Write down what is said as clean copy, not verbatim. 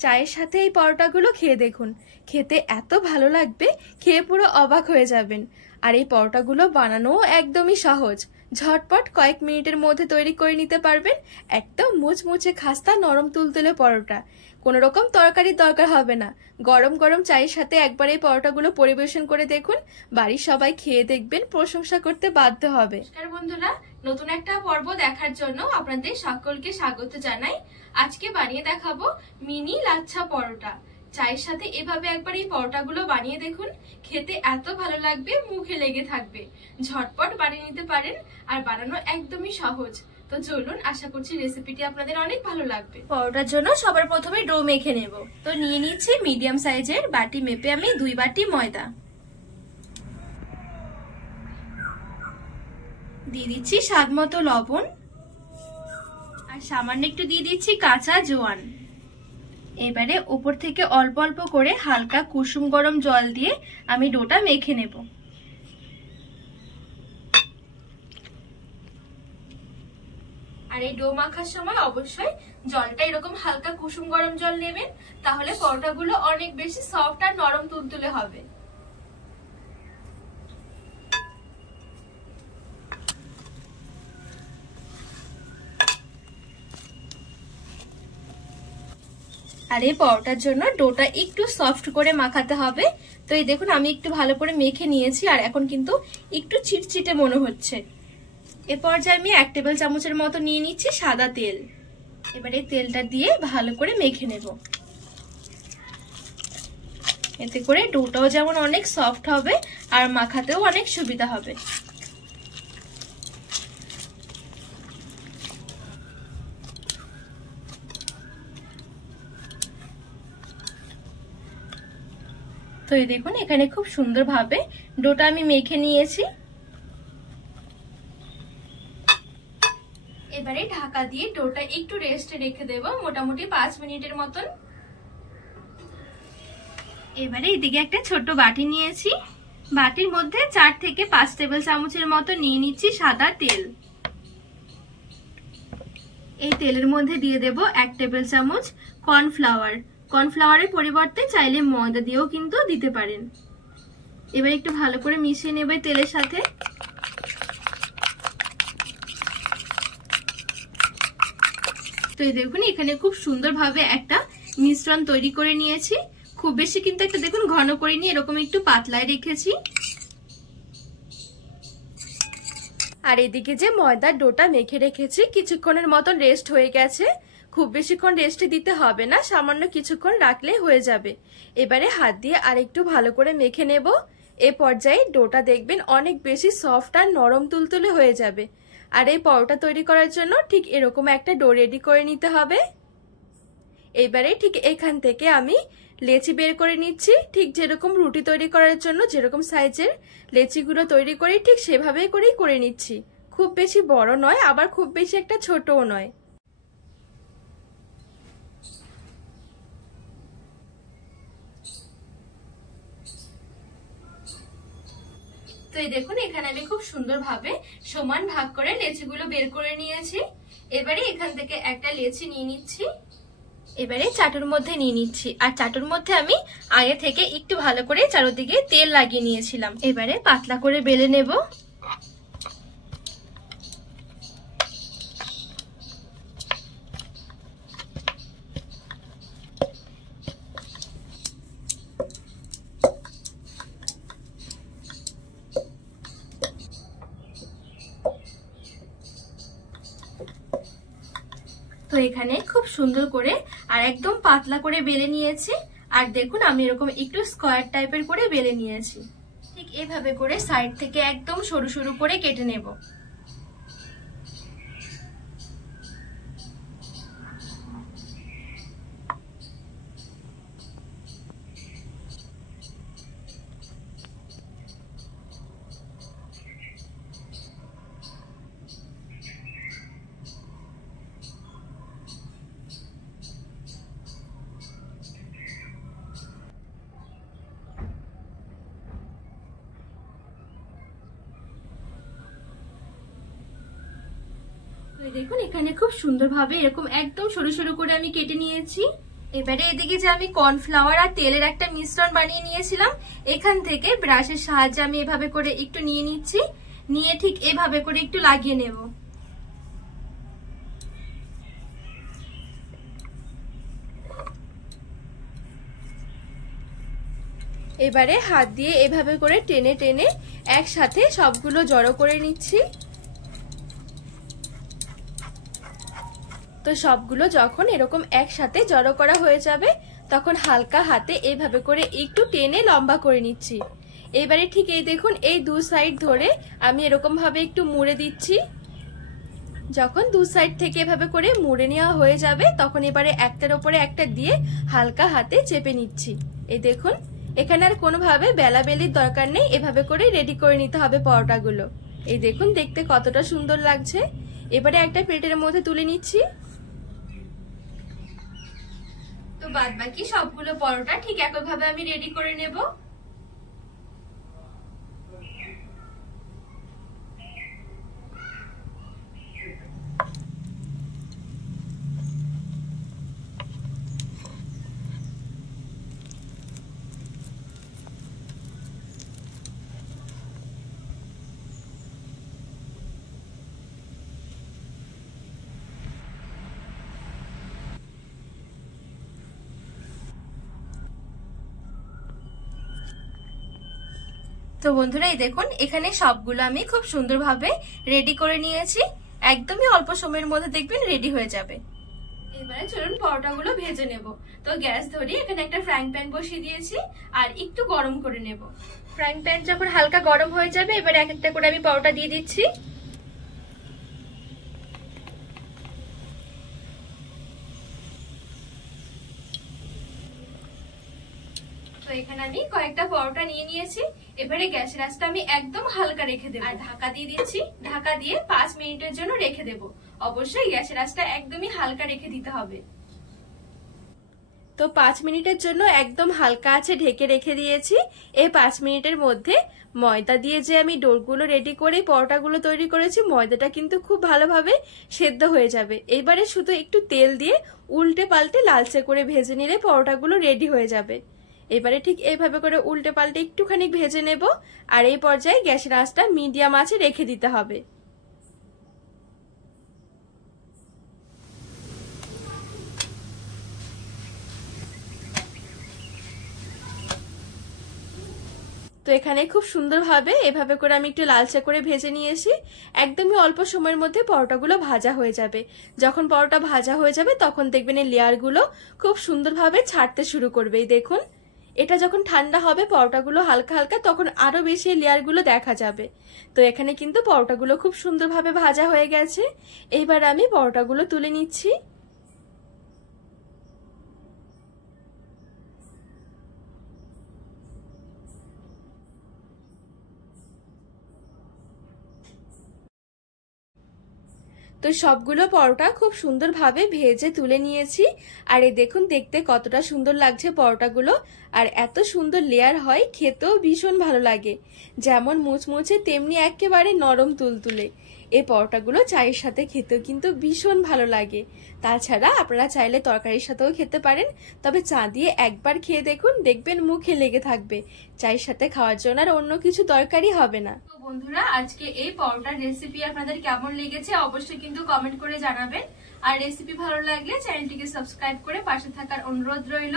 চায়ের সাথে এই পরোটাগুলো খেয়ে দেখুন, খেতে এত ভালো লাগবে, খেয়ে পুরো অবাক হয়ে যাবেন। আর এই পরোটাগুলো বানানোও একদমই সহজ, ঝটপট কয়েক মিনিটের মধ্যে তৈরি করে নিতে পারবেন একদম মুচমুচে খাস্তা নরম তুলতুলে পরোটা। কোনো রকম তরকারির দরকার হবে না। গরম গরম চায়ের সাথে একবার এই পরোটাগুলো পরিবেশন করে দেখুন, বাড়ির সবাই খেয়ে দেখবেন প্রশংসা করতে বাধ্য হবে। নমস্কার বন্ধুরা, নতুন একটা পর্ব দেখার জন্য আপনাদের সকলকে স্বাগত জানাই। আজকে বানিয়ে দেখাবো মিনি লাচ্ছা পরোটা। চায়ের সাথে এভাবে একবার এই পরোটাগুলো বানিয়ে দেখুন, খেতে এত ভালো লাগবে, মুখে লেগে থাকবে। ঝটপট বানিয়ে নিতে পারেন আর বানানো একদমই সহজ। তো চলুন, আশা করছি রেসিপিটি আপনাদের অনেক ভালো লাগবে। পরোটার জন্য সবার প্রথমে ডো মেখে নেব। তো নিয়ে নিচ্ছি মিডিয়াম সাইজের বাটি মেপে আমি 2 বাটি ময়দা। দিয়ে দিচ্ছি স্বাদ মতো লবণ আর সামান্য একটু দিয়ে দিচ্ছি কাঁচা জোয়ান। এবারে উপর থেকে অল্প অল্প করে হালকা কুসুম গরম জল দিয়ে আমি ডোটা মেখে নেব। আর এই ডো মাখার সময় অবশ্যই জলটা এরকম হালকা কুসুম গরম জল নেবেন, তাহলে পরোটাগুলো অনেক বেশি সফট আর নরম তুলতুলে হবে। আর এই পরোটার জন্য ডোটা একটু সফট করে মাখাতে হবে। তো এই দেখুন, আমি একটু ভালো করে মেখে নিয়েছি আর এখন কিন্তু একটু চিটচিটে মনে হচ্ছে। এ পর্যায়ে আমি 1 টেবিল চামচের মতো নিয়ে নিচ্ছি সাদা তেল। এবারে তেলটা দিয়ে ভালো করে মেখে নেব। এতে করে ডোটাও যেমন অনেক সফট হবে আর মাখাতেও অনেক সুবিধা হবে। তো এই দেখুন, এখানে খুব সুন্দরভাবে ডোটা আমি মেখে নিয়েছি। এবারে ঢাকা দিয়ে ডোটা একটু রেস্টে রেখে দেব, মোটামুটি 5 মিনিটের মতন। এবারে এদিকে একটা ছোট বাটি নিয়েছি, বাটির মধ্যে 4 থেকে 5 টেবিল চামচের মতো নিয়ে নিচ্ছি সাদা তেল। এই তেলের মধ্যে দিয়ে দেব 1 টেবিল চামচ কর্নফ্লাওয়ার। কর্নফ্লাওয়ারের পরিবর্তে চাইলে ময়দা দিয়েও কিন্তু দিতে পারেন। এবার একটু ভালো করে মিশিয়ে নেব তেলের সাথে। তো এই দেখুন, এখানে খুব সুন্দরভাবে একটা মিশ্রণ তৈরি করে নিয়েছি। খুব বেশি কিন্তু একটা দেখুন ঘন করিনি, এরকম একটু পাতলায় রেখেছি। আর এদিকে যে ময়দার ডোটা মেখে রেখেছি কিছুক্ষণের মতন রেস্ট হয়ে গেছে। খুব বেশিক্ষণ রেস্টে দিতে হবে না, সামান্য কিছুক্ষণ রাখলে হয়ে যাবে। এবারে হাত দিয়ে আর একটু ভালো করে মেখে নেব। এ পর্যায়ে ডোটা দেখবেন অনেক বেশি সফট আর নরম তুলতুলে হয়ে যাবে। আর এই পরোটা তৈরি করার জন্য ঠিক এরকম একটা ডো রেডি করে নিতে হবে। এবারে ঠিক এখান থেকে আমি লেচি বের করে নিচ্ছি। ঠিক যেরকম রুটি তৈরি করার জন্য যেরকম সাইজের লেচিগুলো তৈরি করি ঠিক সেভাবেই করে নিচ্ছি। খুব বেশি বড় নয়, আবার খুব বেশি একটা ছোটও নয়। তো এই দেখুন, এখানে আমি খুব সুন্দরভাবে সমান ভাগ করে লেচিগুলো বের করে নিয়েছি। এবারে এখান থেকে একটা লেচি নিয়ে নিচ্ছি। এবারে চাটুর মধ্যে নিয়ে নিচ্ছি। আর চাটুর মধ্যে আমি আগে থেকে একটু ভালো করে চারদিকে তেল লাগিয়ে নিয়েছিলাম। এবারে পাতলা করে বেলে নেব। তো এখানে খুব সুন্দর করে আর একদম পাতলা করে বেলে নিয়েছি। আর দেখুন, আমি এরকম একটু স্কোয়ার টাইপের করে বেলে নিয়েছি। ঠিক এভাবে করে সাইড থেকে একদম সরু সরু করে কেটে নেব। দেখুন, এখানে খুব সুন্দরভাবে এরকম একদম সরু সরু করে আমি কেটে নিয়েছি। এবারে এদিকে যে আমি কর্নফ্লাওয়ার আর তেলের একটা মিশ্রণ বানিয়ে নিয়েছিলাম, এখান থেকে ব্রাশের সাহায্যে আমি এভাবে করে একটু নিয়ে নিচ্ছি, নিয়ে ঠিক এভাবে করে একটু লাগিয়ে নেব। এবারে হাত দিয়ে এভাবে করে টেনে টেনে একসাথে সবগুলো জড়ো করে নিচ্ছি। তো সবগুলো যখন এরকম একসাথে জড়ো করা হয়ে যাবে তখন হালকা হাতে এইভাবে করে একটু টেনে লম্বা করে নিচ্ছি। এবারে ঠিক এই দেখুন, এই দু সাইড ধরে আমি এরকম ভাবে একটু মুড়ে দিচ্ছি। যখন দু সাইড থেকে এভাবে করে মুড়ে নেওয়া হয়ে যাবে তখন এবারে একটার উপরে একটা দিয়ে হালকা হাতে চেপে নিচ্ছি। এই দেখুন, এখানে আর কোনোভাবে বেলা বেলির দরকার নেই, এভাবে করে রেডি করে নিতে হবে পরোটাগুলো। এই দেখুন দেখতে কতটা সুন্দর লাগছে। এবারে একটা প্লেটের মধ্যে তুলে নিচ্ছি। তো বাদ বাকি সবগুলো পরোটা ঠিক একইভাবে আমি রেডি করে নেব। তো বন্ধুরা এই দেখুন, এখানে সবগুলো আমি খুব সুন্দরভাবে রেডি করে নিয়েছি। একদমই অল্প সময়ের মধ্যে দেখবেন রেডি হয়ে যাবে। এবারে চলুন পরোটাগুলো ভেজে নেব। তো গ্যাস ধরিয়ে এখানে একটা ফ্রাইং প্যান বসিয়ে দিয়েছি আর একটু গরম করে নেব। ফ্রাইং প্যান যখন হালকা গরম হয়ে যাবে এবারে এক একটা করে আমি পরোটা দিয়ে দিচ্ছি। তো এখানে আমি কয়েকটা পরোটা নিয়ে নিয়েছি। এবারে গ্যাসের আঁচটা আমি একদম হালকা রেখে দেব আর ঢাকা দিয়ে দিচ্ছি। ঢাকা দিয়ে 5 মিনিটের জন্য রেখে দেব। অবশ্যই গ্যাসের আঁচটা একদমই হালকা রেখে দিতে হবে। তো 5 মিনিটের জন্য একদম হালকা আছে ঢেকে রেখে দিয়েছি। এই 5 মিনিটের মধ্যে ময়দা দিয়ে যে আমি ডোরগুলো রেডি করে পরোটাগুলো তৈরি করেছি, ময়দাটা কিন্তু খুব ভালোভাবে সেদ্ধ হয়ে যাবে। এবারে শুধু একটু তেল দিয়ে উল্টে পাল্টে লালচে করে ভেজে নিলে পরোটাগুলো রেডি হয়ে যাবে। এবারে ঠিক এইভাবে করে উল্টে পাল্টে একটুখানি ভেজে নেব আর এই পর্যায়ে গ্যাসের আঁচটা মিডিয়াম আঁচে রেখে দিতে হবে। তো এখানে খুব সুন্দরভাবে এভাবে করে আমি একটু লালচে করে ভেজে নিয়েছি। একদমই অল্প সময়ের মধ্যে পরোটাগুলো ভাজা হয়ে যাবে। যখন পরোটা ভাজা হয়ে যাবে তখন দেখবেন এই লেয়ারগুলো খুব সুন্দরভাবে ছাড়তে শুরু করবে। দেখুন, এটা যখন ঠান্ডা হবে পরোটাগুলো হালকা হালকা তখন আরো বেশি লেয়ারগুলো দেখা যাবে। তো এখানে কিন্তু পরোটাগুলো খুব সুন্দরভাবে ভাজা হয়ে গেছে। এইবার আমি পরোটাগুলো তুলে নিচ্ছি। তো সবগুলো পরোটা খুব সুন্দরভাবে ভেজে তুলে নিয়েছি। আর এই দেখুন দেখতে কতটা সুন্দর লাগছে পরোটাগুলো। আর এত সুন্দর লেয়ার হয়, খেতেও ভীষণ ভালো লাগে। যেমন মুচমুচে তেমনি একেবারে নরম তুলতুলে। এই পরোটাগুলো চায়ের সাথে খেতেও কিন্তু ভীষণ ভালো লাগে। তাছাড়া আপনারা চাইলে তরকারির সাথেও খেতে পারেন, তবে চা দিয়ে একবার খেয়ে দেখুন, দেখবেন মুখে লেগে থাকবে। চায়ের সাথে খাওয়ার জন্য আর অন্য কিছু দরকারই হবে না। তো বন্ধুরা, আজকে এই পরোটার রেসিপি আপনাদের কেমন লেগেছে অবশ্যই কিন্তু কমেন্ট করে জানাবেন। আর রেসিপি ভালো লাগলে চ্যানেলটিকে সাবস্ক্রাইব করে পাশে থাকার অনুরোধ রইল।